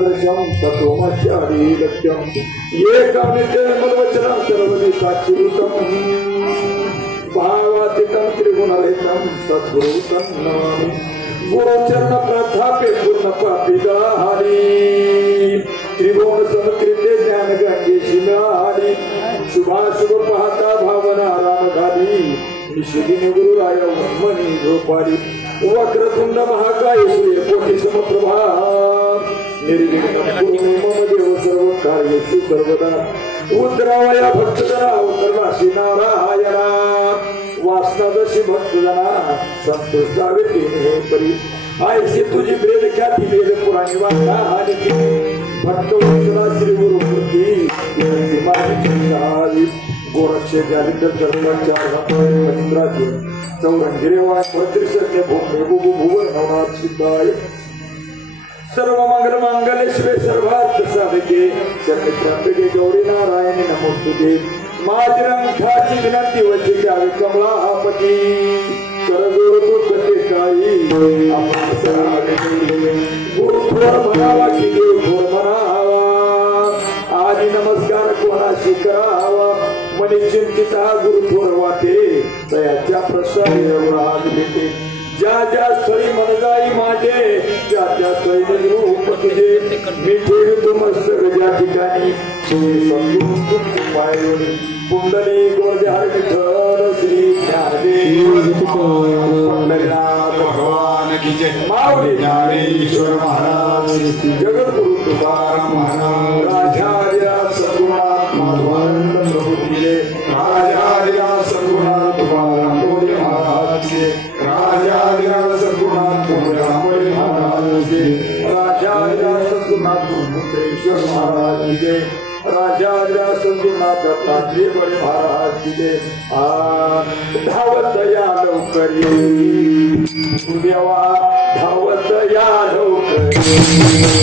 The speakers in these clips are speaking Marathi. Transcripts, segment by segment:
सदृशं ततोमस्यादि लक्ष्यं एकं नित्यमवचनं सर्वदिशाचिरुतं भावातीतं त्रिगुणरहितं सद्गुरुतं नमामि गुरुचरण प्रथापे पूर्ण पापिदाहारी त्रिभुवन समकृते ज्ञान गंगे शिलाहारी शुभाशुभ पाहता भावना राम घाली निशिदिनी गुरुराय मनी झोपारी वक्रतुंड महाकाय सूर्य कोटि समप्रभा निर्विघ्नं कुरु मम देव सर्व कार्येषु सर्वदा उद्रावया भक्तजना उत्तरवासी नारायणा वासनादशी भक्तजना संतुष्टावे तिने परी ऐसी तुझी वेद ख्याती वेद पुराणी वाचा भक्त वत्सला श्री गुरुमूर्ती गोरक्षे जालिंदर चरणाचार्य चौरंगिरेवाय पत्रिसत्य भूभुवन नवनाथ सिद्धाय सर्व मंगल मांगल्य शिवे सर्वार्थ साधके शरण्ये गौरी नारायणी नमोस्तुते माझी विनंती वची द्यावी कमलापती करगुरु प्रत्येकाई आपण सरावे गुरु थोर म्हणावा की देव थोर म्हणावा आदि नमस्कार कोणाशी करावा मनी चिंतिता गुरु थोर वाटे दयाच्या प्रसारी राग भेटे ज्या ज्या स्थळी मन जाई माझे त्या त्या स्थळी रूप तुझे मी ठेवतो मस्तक ज्या ठिकाणी तुमची पायरोनी कुंडली गोरजार विठ्ठल श्री ज्ञानदेव भगवान की जय माऊली ज्ञानेश्वर महाराज जगद्गुरु तुकाराम महाराज राजार्या सद्गुरुनाथ माधवानंद प्रभु की जय राजार्या सद्गुरुनाथ तुकाराम बोले महाराज की राजार्या सद्गुरुनाथ तुकाराम बोले महाराज की राजार्या सद्गुरुनाथ मुक्तेश्वर महाराज की जय राजा संतुनाथ दत्तात्रेय बड़े महाराज की जय धावत या लवकरी देवा धावत या लवकरी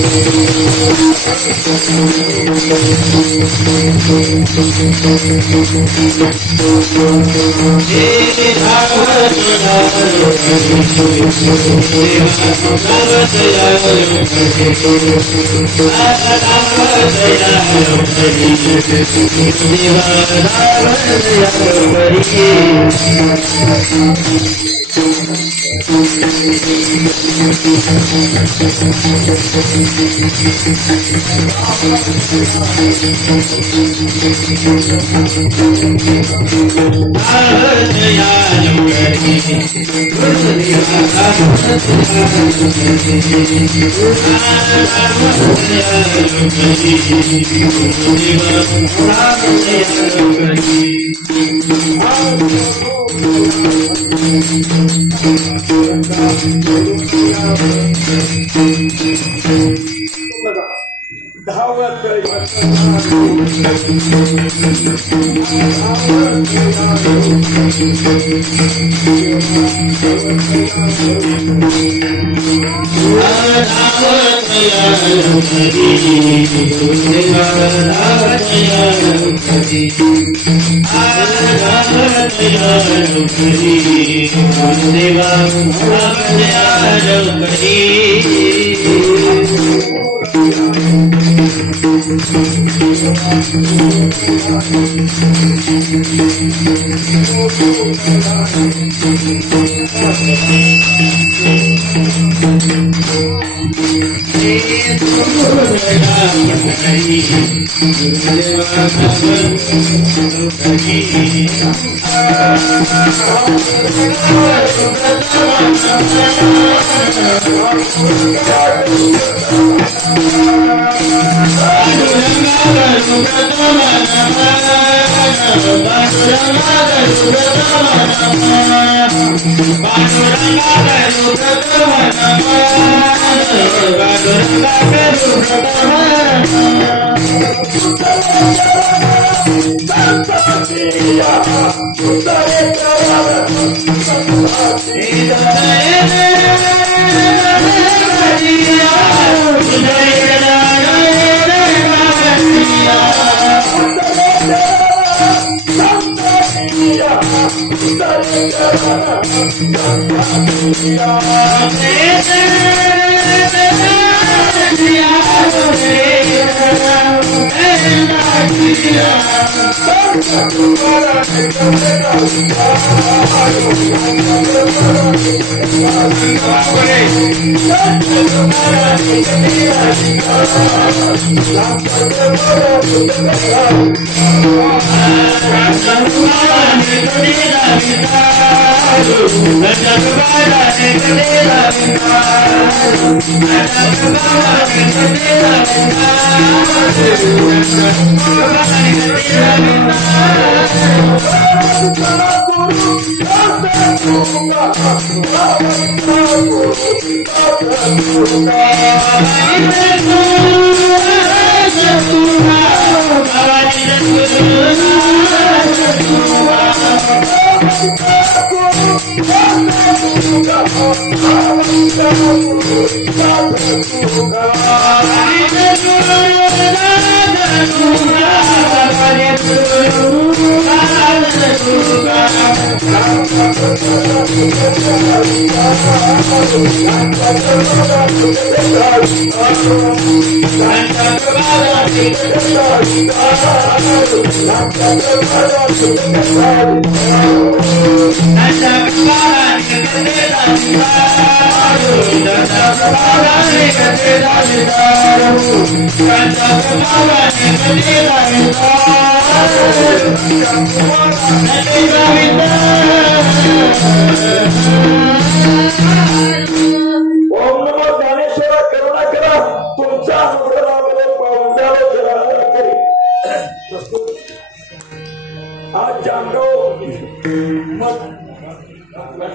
Yeah.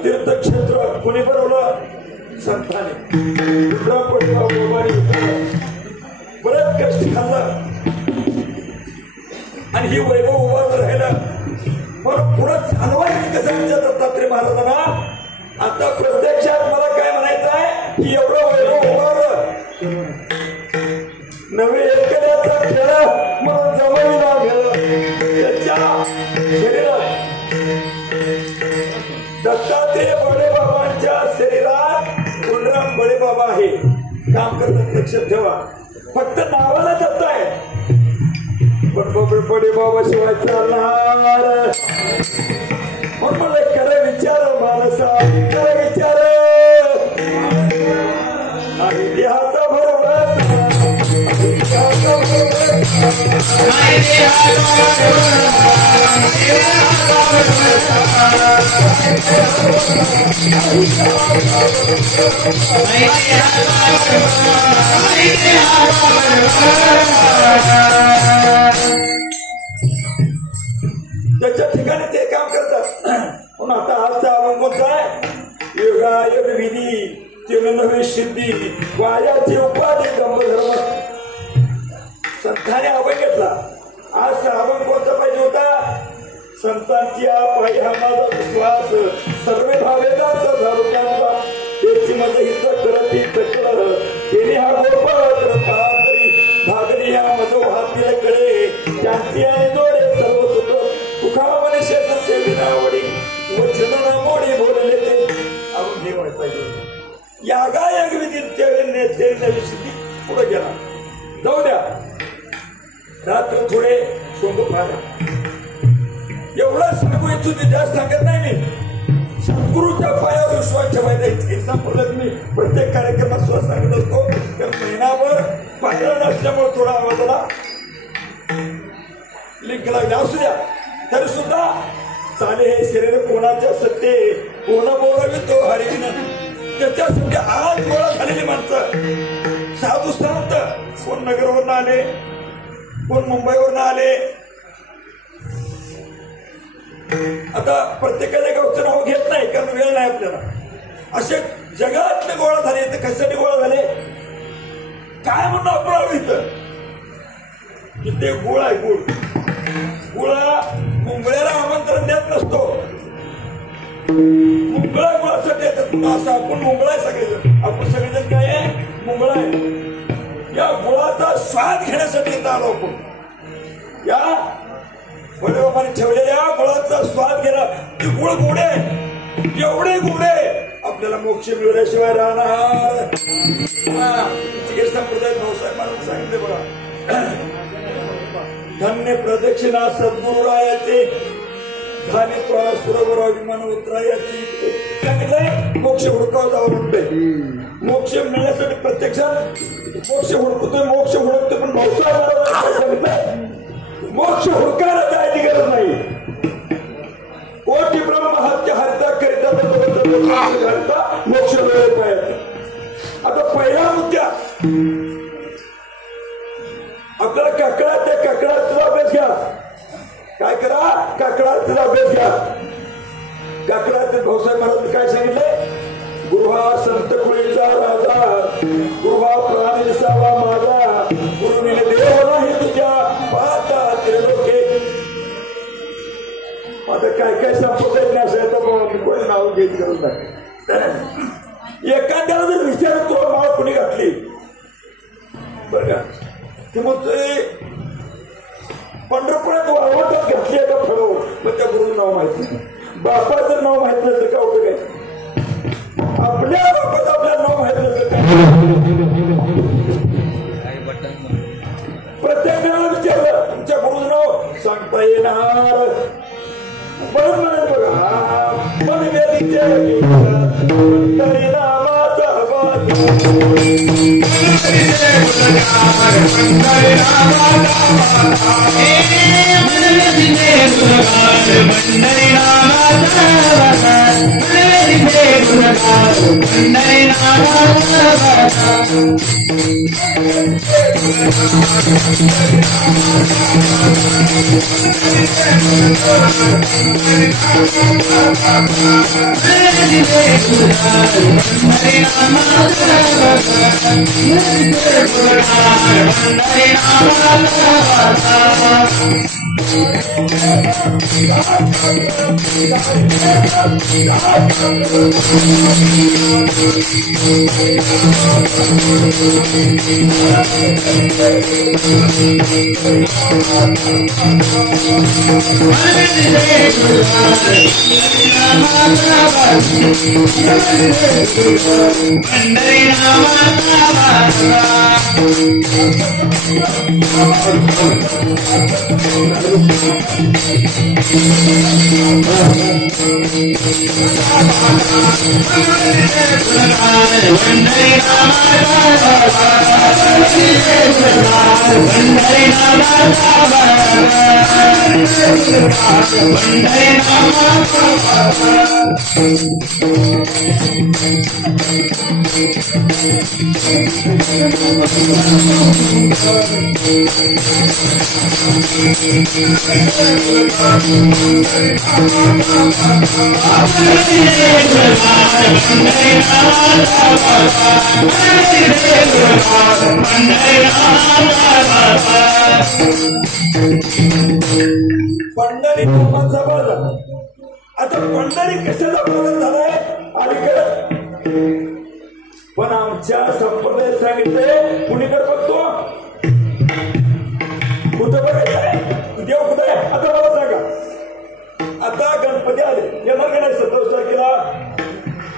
तीर्थक्षेत्र कुणी बनवलं? संतांनी. बरंच कष्ट खाल्लं आणि ही वैभव उभं राहिलं. पण पुढे चालवायचं कसं आमच्या दत्तात्रय महाराजांना? आता प्रत्यक्षात मला काय म्हणायचं आहे की एवढं वैभव उभारलं नवे एकल्याचा खेळ म्हणून जमविला गेलं त्याच्या शरीरात. दत्तात्रय बडेबाबांच्या शरीरात गुंडराम बडेबाबा आहे. काम करतात, लक्षात ठेवा. फक्त नावाला दत्त आहे पण बडेबाबा शिवाय चालणार. पण मला खरं विचार मानसा, खरं विचार आणि देहाचा भरवसा, देहाचा त्याच्या ठिकाणी ते काम करतात. पण आता आजचा आपण कोणता आहे? योगायोग विधी तेल नव्हे सिद्धी वायाची उपाधी गंभधर्म. संतांनी अभय घेतला. आज अभय कोणता पाहिजे होता? संतांच्या पायी हा माझा विश्वास सर्वे भावेदास झालो त्यांचा त्याची माझं हित करत ही चक्र केली हा गोपाळ तरी भागली ह्या मजो हातीकडे त्यांची आणि जोडे सर्व सुख तुकारा मनुष्याच सेविना वडी वचन न मोडी बोलले ते आपण हे व्हायला पाहिजे. यागायग विधी सिद्धी पुढे गेला. जाऊ द्या, रात्र थोडे सोंग फार एवढं सांगू इच्छित जास्त सांगत नाही मी. सद्गुरूच्या पायावर विश्वास ठेवायचा इतके सांगत मी प्रत्येक कार्यक्रमात सुद्धा सांगत असतो. तर महिनाभर पाहिलं नसल्यामुळे थोडा आवाजाला लिंक लागला असू द्या तरी सुद्धा चाले. हे शरीर कोणाच्या सत्ते कोण बोलावितो हरिण त्याच्यासाठी आज गोळा झालेली माणसं साधू संत कोण नगरवरून आले, कोण मुंबईवरून आले. आता प्रत्येकाच्या गावचं नाव घेत नाही कारण वेळ नाही आपल्याला. असे जगातले गोळा झाले तर कशासाठी गोळा झाले काय म्हणून आपण इथं की ते गुळ आहे. गुळा मुंबळ्याला आमंत्रण देत नसतो. मुंबळा गुळासाठी येतात. असं आपण मुंबळा आहे सगळेजण. आपण सगळेजण काय आहे? मुंबळा आहे. या गुळाचा स्वाद घेण्यासाठी येत आलो आपण. या वडिलोपाने ठेवलेल्या गुळाचा स्वाद घेणं. ती गुळ गोडे एवढे गोडे आपल्याला मोक्ष मिळवल्याशिवाय राहणार. संप्रदाय भाऊसाहेब मला सांगितले बघा. धन्य आणि प्रदक्षिणा सद्गुरुरायाचे झाली सुरवरा विमान उतरायाची सांगितलंय. मोक्ष हुडकाव जावं म्हणतोय. मोक्ष मिळण्यासाठी प्रत्यक्षात मोक्ष हुडकतोय. मोक्ष हुडकतोय पण मोक्ष हुडकायला जायची गरज नाही. कोटी ब्रह्म हत्या हत्या करिता मोक्ष वेळ काय. आता पहिला मुद्दा आपल्याला काकडाचा अभ्यास घ्या. काय करा, काकडाचा अभ्यास घ्या. काकडाचे भाऊसाहेब महाराज काय सांगितले. गुरुहा संत कुळीचा राजा, गुरुहा प्राण दिसावा माझा, गुरुविने देव नाही तुझ्या पाहता ते लोके. आता काय काय संपत नाही असं कोणी नाव घेत करत नाही. एखाद्याला जर विचार तो नाव कोणी घातली बरं का की मग ते पंढरपुरात वावटात घातली एका फळावर मग त्या गुरुचं नाव माहिती नाही. बापाचं नाव माहित नसतं का उपयोग आहे. आपल्या बापाचं आपल्याला नाव माहित नसतं काय. प्रत्येक जणाला विचारलं तुमच्या गुरुचं नाव सांगता येणार. परत म्हणाल बघा मनवेदीचे नामाचा पंढरी नामाचा बाजार. आता पंढरी कशाचा बाजार झालाय अलीकडे. पण आमच्या संप्रदायात सांगितले कुणीकडे बघतो कुठं बघायचंय देव कुठे आहे. आता मला सांगा आता गणपती आले येणार का नाही 27 तारखेला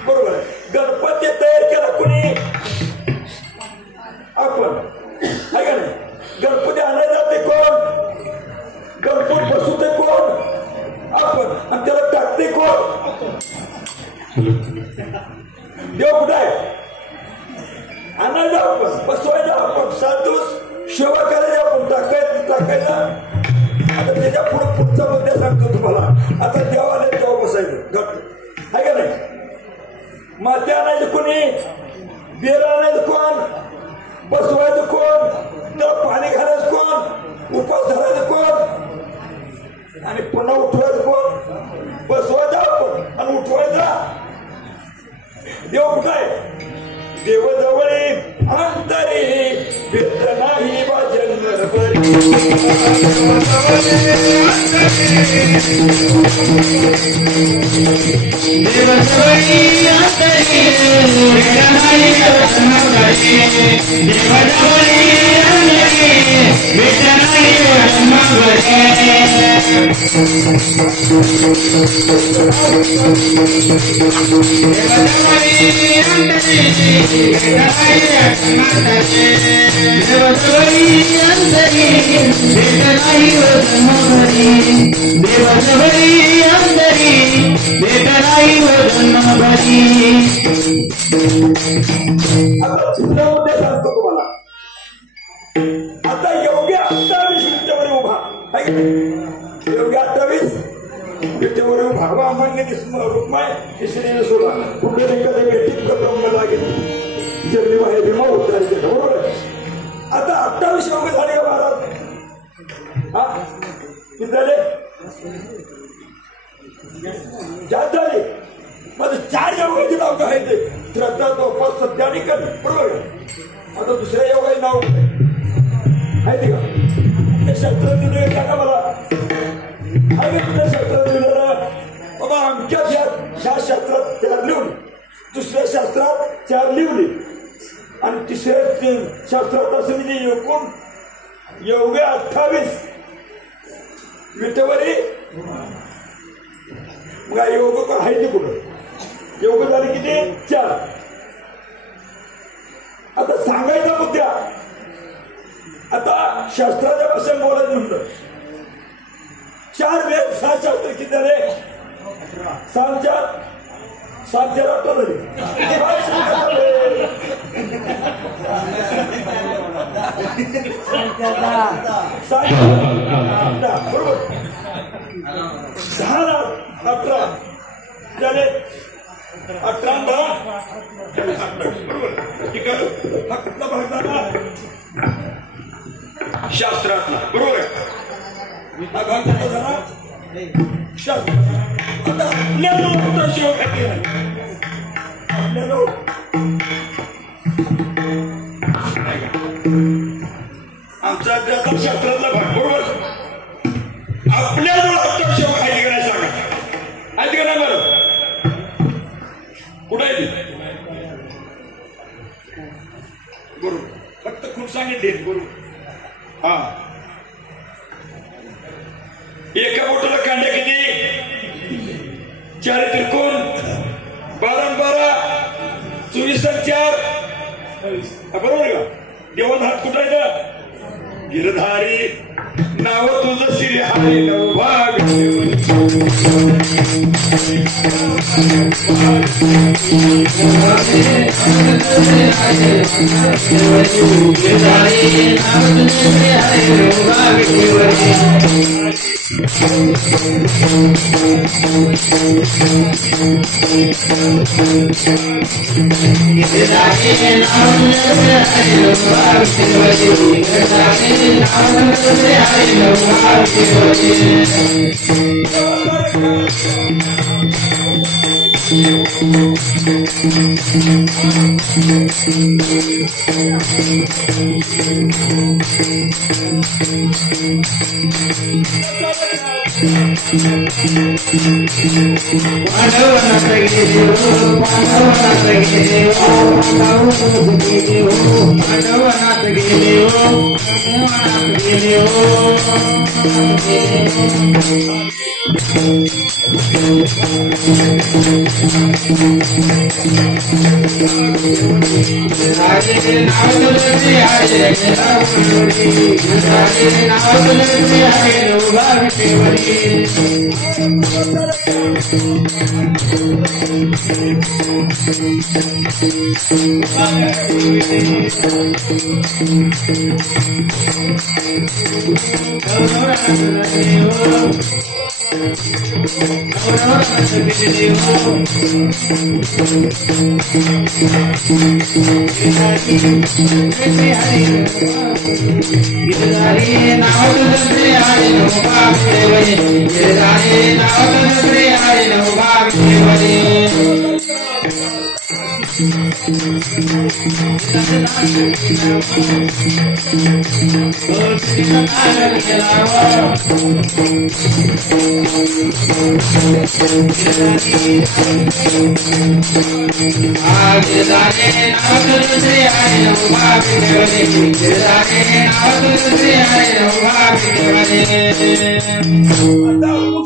बरोबर आहे. गणपती तयार केला कुणी आपण आहे का नाही. गणपती आणायला जाते कोण. गणपती बसवते कोण आपण आणि त्याला टाकते कोण. देव कुठे आहे. आणायला आपण बसवायला आपण 7 दिवस सेवा करायची आपण टाकायला. आता त्याच्या पुढचा मुद्दा सांगतो तुम्हाला. आता देवाला देवा बसायचं घट आहे का नाही. माती आणायचं कोणी. बेर आणायचं कोण. बसवायचं कोण. त्याला पाणी घालायचं कोण. उपास धरायचं कोण आणि पुन्हा उठवायचं कोण. बसवायचं आपण आणि उठवायचा. देव कुठं आहे. देवजवळी अंतरी भेट नाही वाजन बरी. Devasavari नाही जन्मभरी देव जवळी अंतरी भेट नाही जन्मभरी. आता सांगतो तुम्हाला. आता योग्य 28 विटेवर उभा योग्य 28 विटेवर उभा वामान्य रुक्माय तिसरी सोडा कुठे एखाद्या व्यक्तीत प्रथम लागेल जन्मी बाहेर भीमा उद्धार केला. बरोबर. आता 28 योग्य झाले का महाराज? हा किती झाले? जास्त झाले. माझं 4 योगाची नाव काय ते श्रद्धा दोपास सत्य आणि कर्म. बरोबर. आता दुसऱ्या योगाची नाव माहिती का? ते शस्त्र दिलं का मला? आणि कुठे शस्त्र दिलं बाबा? आमच्या ह्या शास्त्रात 4 लिहून दुसऱ्या शास्त्रात 4 लिहून आणि तिसऱ्या शास्त्रात असं म्हणजे एकूण योगे 28 विटेवरी. मग योग का आहे ते कुठं? योग झाले किती? 4. आता सांगायचा मुद्दा. आता शास्त्राच्या भाषेत बोलायचं म्हणलं 4 वेद 6 शास्त्र किती झाले? 7 4 7 4 8 झाले. बरोबर. 10 18 झाले. 18 बरोबर. ठीक आहे. हा कुठला भाग झाला? शास्त्रातला. बरोबर आहे. हा भाग कुठला झाला? शास्त्र. आता आपल्याला शिव आपल्याला आमचा त्याचा शास्त्रातला भाग. बरोबर. आपल्याजवळ आता शिव खायची का नाही सांगा? आहेत का नाही? बरं कुठं आहे ती? बरोबर. फक्त खूप सांगितले. बरोबर. हा एका बोटाला कांड्या किती? 4 त्रिकोण 12 12 24 4. बरोबर का? देवाला हात कुठं आहे? गिरधारी नाव तुझं श्री हरी नवभाग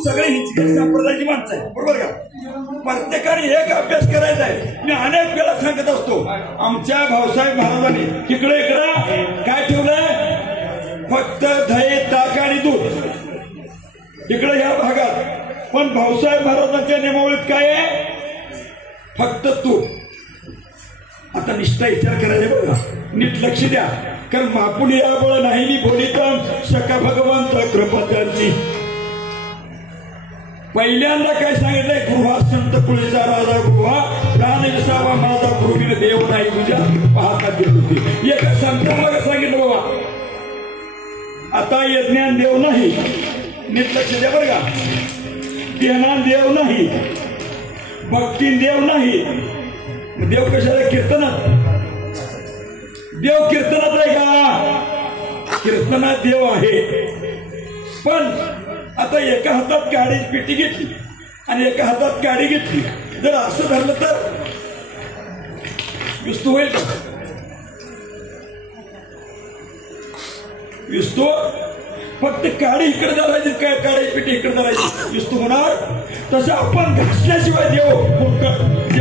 सगळे हिचके संप्रदायाची माणसं आहे. बरोबर का? प्रत्येकाने एक अभ्यास करायचा आहे. मी अनेक वेळा सांगत असतो. आमच्या भाऊसाहेब महाराजांनी इकडे काय ठेवलंय? फक्त दही ताक आणि इकडे या भागात. पण भाऊसाहेब महाराजांच्या नियमावलीत काय आहे? फक्त तू. आता निष्ठा विचार करायचा बघा, नीट लक्ष द्या. कारण मापुली या बळ नाही बोलितम सका भगवंत कृपा त्यांची. पहिल्यांदा काय सांगितलंय? गृहा संत कुळीचा राजा गृहा प्राण विसावा माझा गुरुवीर देव नाही तुझ्या पाहता देत होती. एका संतांना सांगितलं बाबा आता यज्ञान देव नाही. नीट लक्ष द्या बरं का. ध्यानान देव नाही, भक्ती देव नाही. देव कशाला? कीर्तनात. देव कीर्तनात आहे का? कीर्तनात देव आहे. पण आता एका हातात काडीची पेटी घेतली आणि एका हातात काडी घेतली, जर असं धरलं तर विस्तू होईल का? विस्तू फक्त काडी इकडे धरायची, काय काढायची पेटी इकडे धरायची, विस्तू होणार. तसं आपण घासल्याशिवाय देव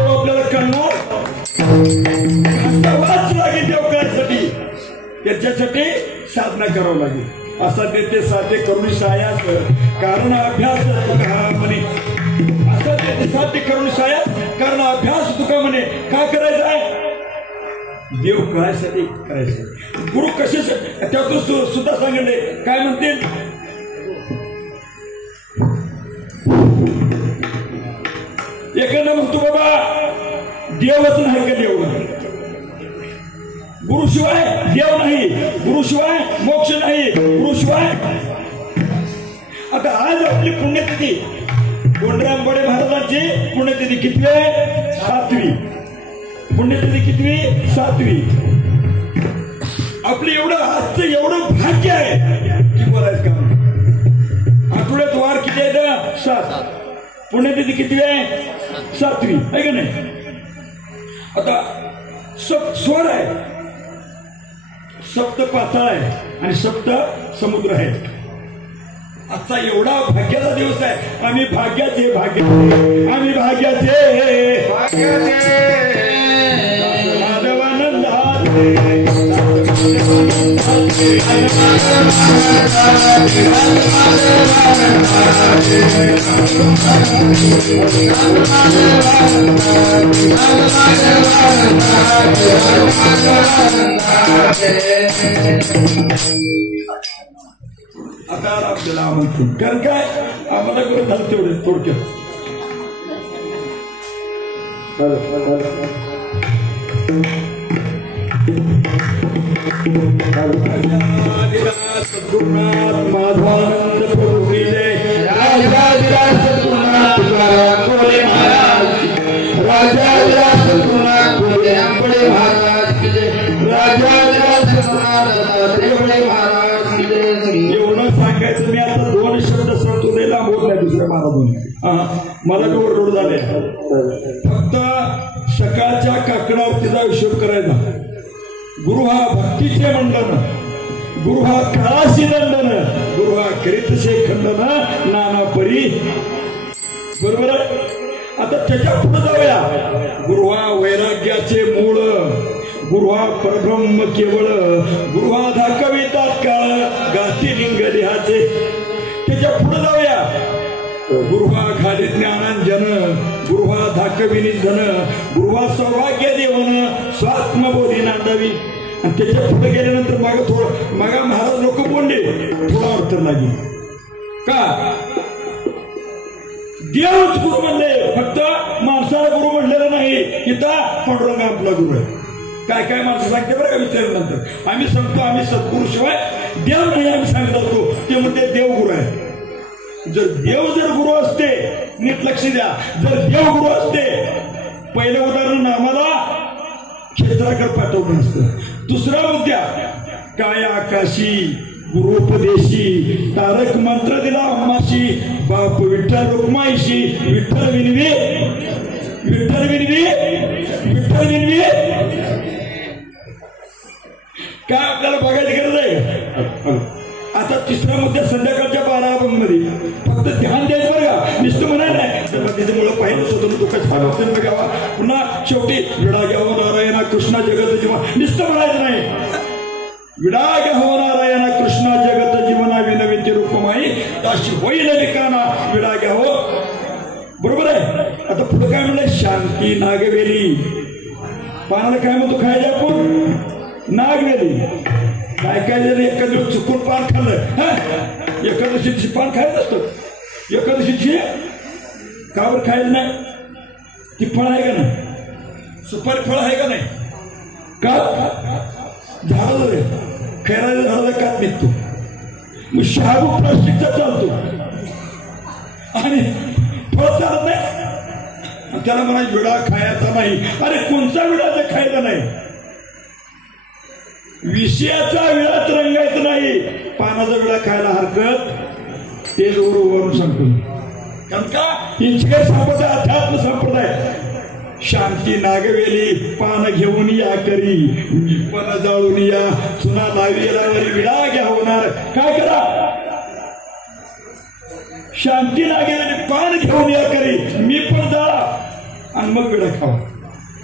आपल्याला कळणार. घासावाच लागेल देव कळायसाठी. त्याच्यासाठी साधना करावं लागेल. असा देते साध्य करून सायास कारण अभ्यास तुका म्हणे. असा देते साध्य करून सायास कारण अभ्यास तुका म्हणे. काय करायचं आहे? देव कळायसाठी करायचं. गुरु कशासाठी? त्यातून सुद्धा सांगितले. काय म्हणतील? एखादं म्हणतो बाबा देवच नाही का? देव नाही. गुरुशिवाय देव नाही, गुरुशिवाय मोक्ष नाही, गुरुशिवाय. आता आज आपली पुण्यतिथी कोंडराम बडे महाराजांची पुण्यतिथी कितवी आहे? 7वी. पुण्यतिथी कितवी? 7वी. आपलं एवढं आजचं एवढं भाग्य आहे की बोलायचं काम. आठवड्यात वार किती आहे? 7. पुण्यतिथी कितवी आहे? 7वी आहे का नाही? आता स्वर आहे, सप्त पाताळ आहे आणि सप्त समुद्र आहे. आजचा एवढा भाग्याचा दिवस आहे. आम्ही भाग्याचे आम्ही भाग्याचे आता आपल्याला म्हणतो. कारण काय आम्हाला करून झालं तेवढे थोडक्यात. सद्गुरुनाथ माधवानंद प्रभू की जय. राजाधिराज सद्गुरुनाथ तुकाराम कोले महाराज. राजाधिराज सद्गुरुनाथ कोले आंबळे महाराज की जय. राजाधिराज सद्गुरुनाथ देवळे महाराज की जय. एवढं सांगायचं. मी आता 2 शब्द सांगतो, ते लांब होत नाही. दुसऱ्या महाराजांनी मला डोळ झाले. फक्त सकाळच्या काकणावरतीचा हिशोब करायचा. गुरु हा भक्तीचे मंडन, गुरु हा काळाशी नंदन, गुरु हा करीतसे खंडन नाना परी. बरोबर. आता त्याच्या पुढे जाऊया. गुरु हा वैराग्याचे मूळ, गुरु हा परब्रह्म केवळ, गुरु हा दाखवितात काळ गाठी लिंग देहाचे. त्याच्या पुढे जाऊया. गुरु हा खाली ज्ञानांजन, गुरु हा दाखविनी धन, गुरु हा सौभाग्य देवन स्वात्मबोधी नांदावी. आणि त्याच्या पुढे गेल्यानंतर मागा महाराज लोक बोलले, थोडा अर्थ लागेल का? देवच गुरु म्हणले, फक्त माणसाला गुरु म्हणलेलं नाही. इथं पांडुरंग आपला गुरु आहे. काय काय माणसं सांगते बरं का विचारल्यानंतर. आम्ही सांगतो आम्ही सद्गुरु शिवाय देव नाही आम्ही सांगत असतो. ते म्हणते देव गुरु आहे. जर गुरु असते, नीट लक्ष द्या, जर देव गुरु असते, पहिलं उदाहरण आम्हाला क्षेत्राकडे पाठवलं नसतं. दुसरा मुद्दा काय आकाशी गुरुपदेशी तारक मंत्र दिला अम्माशी बाप विठ्ठल रुक्माईशी विठ्ठल विनवी विठ्ठल विनवी विठ्ठल विनवी. काय आपल्याला बघायची गरज आहे? आता तिसरा मुद्दा संध्याकाळच्या 12 मध्ये फक्त ध्यान द्यायचं बरं का. नुसतं म्हणाय नाही त्याच्यामुळे पाहिलं स्वतंत्र दुःखाचं बघावा. पुन्हा शेवटी विडा घ्यावं नारायणा कृष्णा जगत जीवन. नुसतं म्हणायचं नाही. विडा घ्यावं नारायणा कृष्णा जगत जीवना विनविंची रूपमाई हाताशी होईल निकाना विडा घ्या हो. बरोबर आहे. आता पुढे काय म्हणलंय? शांती नागवेली. पानाला काय म्हणतो खायला आपण? नागवेली. काय काय जर एखाद्या चुकून पान खाल्लं, एकादशीची पान खायचं असतं. एकादशीची का बरं खायला नाही? ती फळ आहे का नाही? सुपारी फळ आहे का नाही? का झाडाला रे खैराच्या झाडाला कात निघतो. मग शाहू प्लास्टिकचा चालतो आणि फळ चालत नाही. आणि त्याला म्हणा विडा खायचा नाही. अरे कोणता विडा ते खायचा नाही? विषयाचा विडाच रंगायचा नाही. पानाचा विडा खायला हरकत. ते वरून सांगतो. कारण का इंचकर संप्रदाय अध्यात्म संप्रदाय. शांती नागवेली पान घेऊन या करी, पण जाळून या चुना लावेलावरी विडा घ्या होणार. काय करा? शांती नागवेली पान घेऊन या करी, मी पण जाळा आणि मग विडा खावा.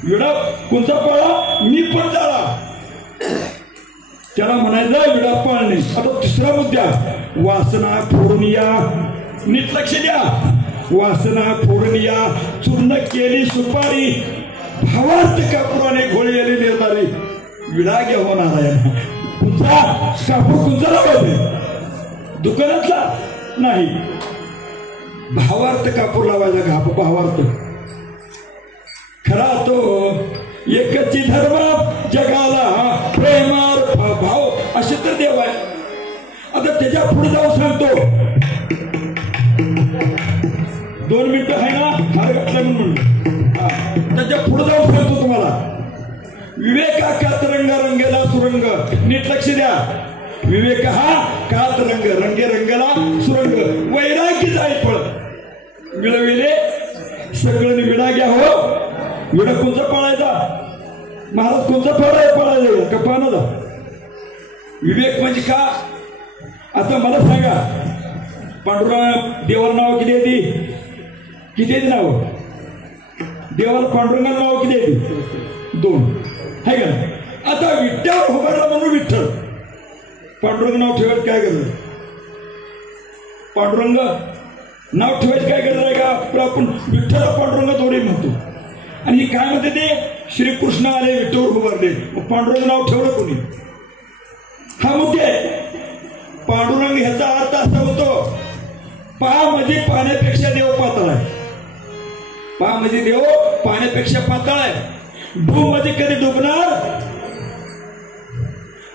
विडा कोणता पाळा? मी पण जाळा. त्याला म्हणायचं विडा पाळणे. आता तिसरा मुद्दा वासना फोडून या. नीट लक्ष द्या. वासना फोडून या. चूर्ण केली सुपारी, भावार्थ कापुराने घोळलेली निर्धारी विडा घ्या होणार आहे. कुंचा कापूर कुंचा लावायचा? दुकानातला नाही. भावार्थ कापूर लावायचा. भावार्थ खरा तो एकची धर्म जगाला प्रेमार भाव असे तर देव आहे. आता त्याच्या पुढे जाऊन सांगतो. 2 मिनिटं आहे ना? हार घातला म्हणून त्याच्या पुढे जाऊन सांगतो तुम्हाला. विवेका कात रंग रंगेला सुरंग. नीट लक्ष द्या. विवेक हा कात रंग रंगे रंगेला सुरंग. वैरागी जाई फळ विळविले सगळं विडा घ्या हो. विडा कोणता पाळायचा? महाराज कोणता पाळायचा का पानाचा? विवेक म्हणजे का? आता मला सांगा. पांडुरंग देवाला नाव किती येते? किती येते नाव? देवाला पांडुरंगाला नाव किती येते? 2 आहे का? आता विठ्ठल उभारला म्हणून विठ्ठल. पांडुरंग नाव ठेवायचं काय गरज? पांडुरंग नाव ठेवायचं काय गरज आहे का? आपण विठ्ठल पांडुरंग थोडी म्हणतो. आणि ही काय म्हणते ते? श्रीकृष्ण आले विठ्ठल उभारले, पांडुरंग नाव ठेवलं कोणी? हा मुद्दे आहे. पांडुरंग ह्याचा अर्थ असा होतो, पहा म्हणजे पाण्यापेक्षा देव पातळ आहे. पहा म्हणजे देव पाण्यापेक्षा पातळ आहे. डूब मध्ये कधी डुबणार.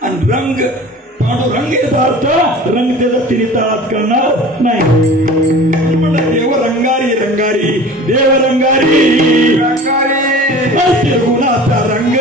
आणि रंग पांडुरंग याचा अर्थ रंग त्याचा तिने तळात करणार नाही. देव रंगारी रंगारी देव रंगारी रंगारी गुणाचा रंग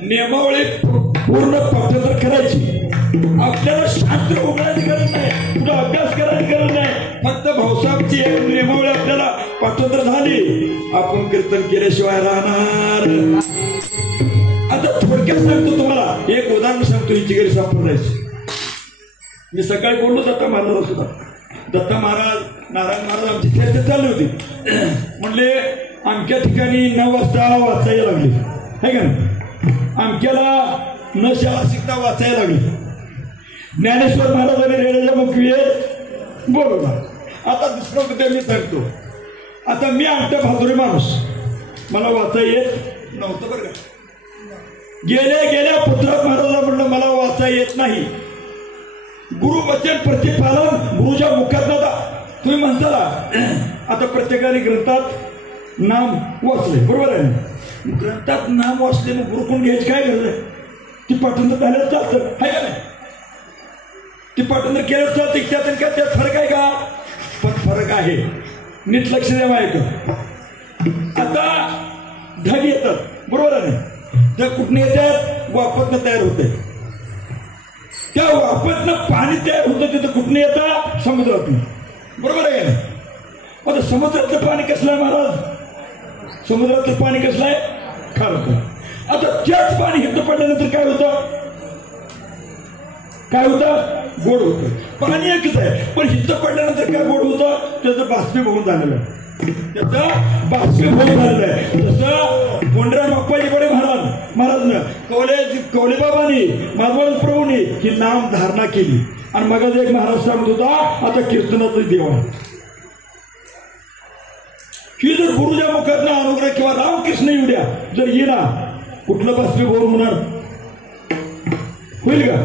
नियमावली पूर्ण पाठ्यंतर करायची. आपल्याला शास्त्र उघडायची गरज नाही, कुठं अभ्यास करायची गरज नाही. फक्त भाऊसाहेबची एक नियमावली आपल्याला पाठ्यंतर झाली, आपण कीर्तन केल्याशिवाय राहणार. आता थोडक्यात सांगतो तुम्हाला. एक उदाहरण सांगतो इंचगिरी संप्रदायाचे. मी सकाळी बोललो दत्ता महाराज सुद्धा. दत्ता महाराज नारायण महाराज आमची चर्चा चालली होती. म्हणले आमच्या ठिकाणी 9 वाजता वाचायला लागली आहे का नाही. आमच्याला न शाळा शिकता वाचायला लागली. ज्ञानेश्वर महाराजांनी रेड्याच्या मुखीत बोलवला. आता दुसरं मुद्दे मी सांगतो. आता मी आमच्या भादुरी माणूस, मला वाचा येत नव्हतं बरं का. गेल्या पुत्रात महाराजा म्हणलं मला वाचा येत नाही. गुरुवचन प्रतिपालन गुरुच्या मुखात नव्हता. तुम्ही म्हणता आता प्रत्येकाने ग्रंथात नाम वाचले, बरोबर आहे. ग्रंथात नाम वाचले मग गुरु कोण घ्यायची काय गरज आहे? ती पाठवून झालं चालतं आहे का नाही. ती पाठांतर केलं चालते त्यात आणि काय त्यात फरक आहे का? पण फरक आहे. नीट लक्ष द्यावं ऐकत. आता ढग येतात बरोबर आहे. ढग कुठून येतात? वाफातनं तयार होते. त्या वाफातनं पाणी तयार होतं तिथं कुठून येतं? समुद्रातून बरोबर आहे. आता समुद्रातलं पाणी कसलं आहे महाराज? समुद्रातलं पाणी कसलं आहे? खारं. आता त्याच पाणी हिथं पडल्यानंतर काय होतं? काय होतं? गोड होतं. पाणी एकच आहे पण हिथं पडल्यानंतर काय गोड होतं? त्याचं बाष्पीभवन झालेलं आहे. त्याचं बाष्पीभवन झालेलं आहे. जसं कोंडराम अप्पाजी बडे महाराजनं कौलेबाबांनी माधवानंद प्रभूंनी ही नाम धारणा केली. आणि मग एक महाराज सांगत होता आता कीर्तनाचं देवा. ही जर गुरुच्या मुखातनं अनुग्रह किंवा रामकृष्ण येऊ द्या जर ये ना कुठलं बाष्पीभवन होणार? होईल का?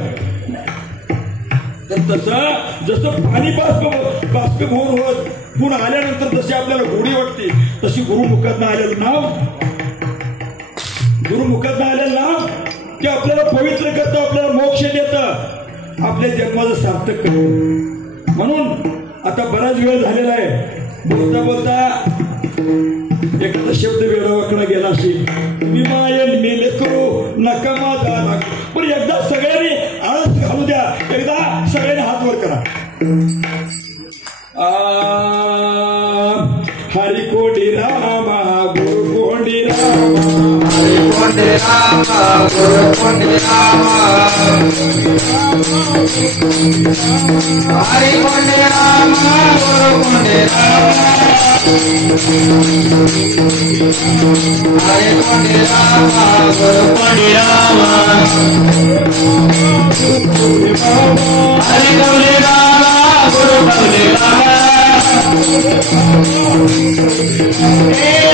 तर तसं जसं पाणी बाष्पीभवन होत पुन्हा आल्यानंतर जशी आपल्याला गोडी वाटते तशी गुरुमुखातनं आलेलं नाव ते आपल्याला पवित्र करतं, आपल्याला मोक्ष देतं, आपल्या जन्माचं सार्थक करतं. म्हणून आता बराच वेळ झालेला आहे. बोलता बोलता एखादा शब्द वेळावाकडे गेला असेल. विमायन मेले करू नका माझा. पण एकदा सगळ्यांनी आळस घालू द्या. एकदा सगळ्यांनी हात वर करा. हरी कोंडी रामा गुरु कोंडी रामा हरी कोंडी रामा गुरु कोंडी रामा हरी कोंडी रामा गुरु कोंडी रामा हरी कोंडी रामा गुरु कोंडी रामा हरी कोंडी रामा गुरु कोंडी रामा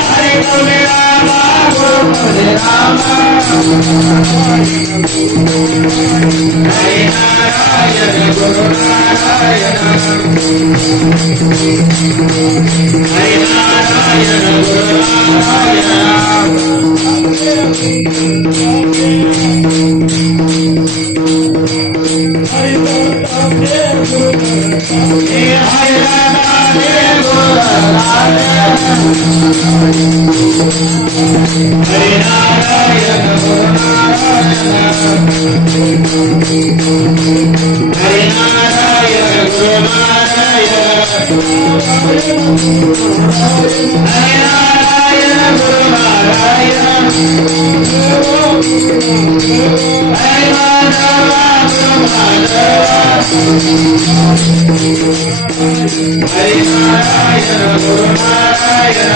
हरे कोंडी रामा गुरु कोंडी रामा हरे नारायण गुरु नारायण हरे नारायण गुरु Hare Narayana Guru Narayana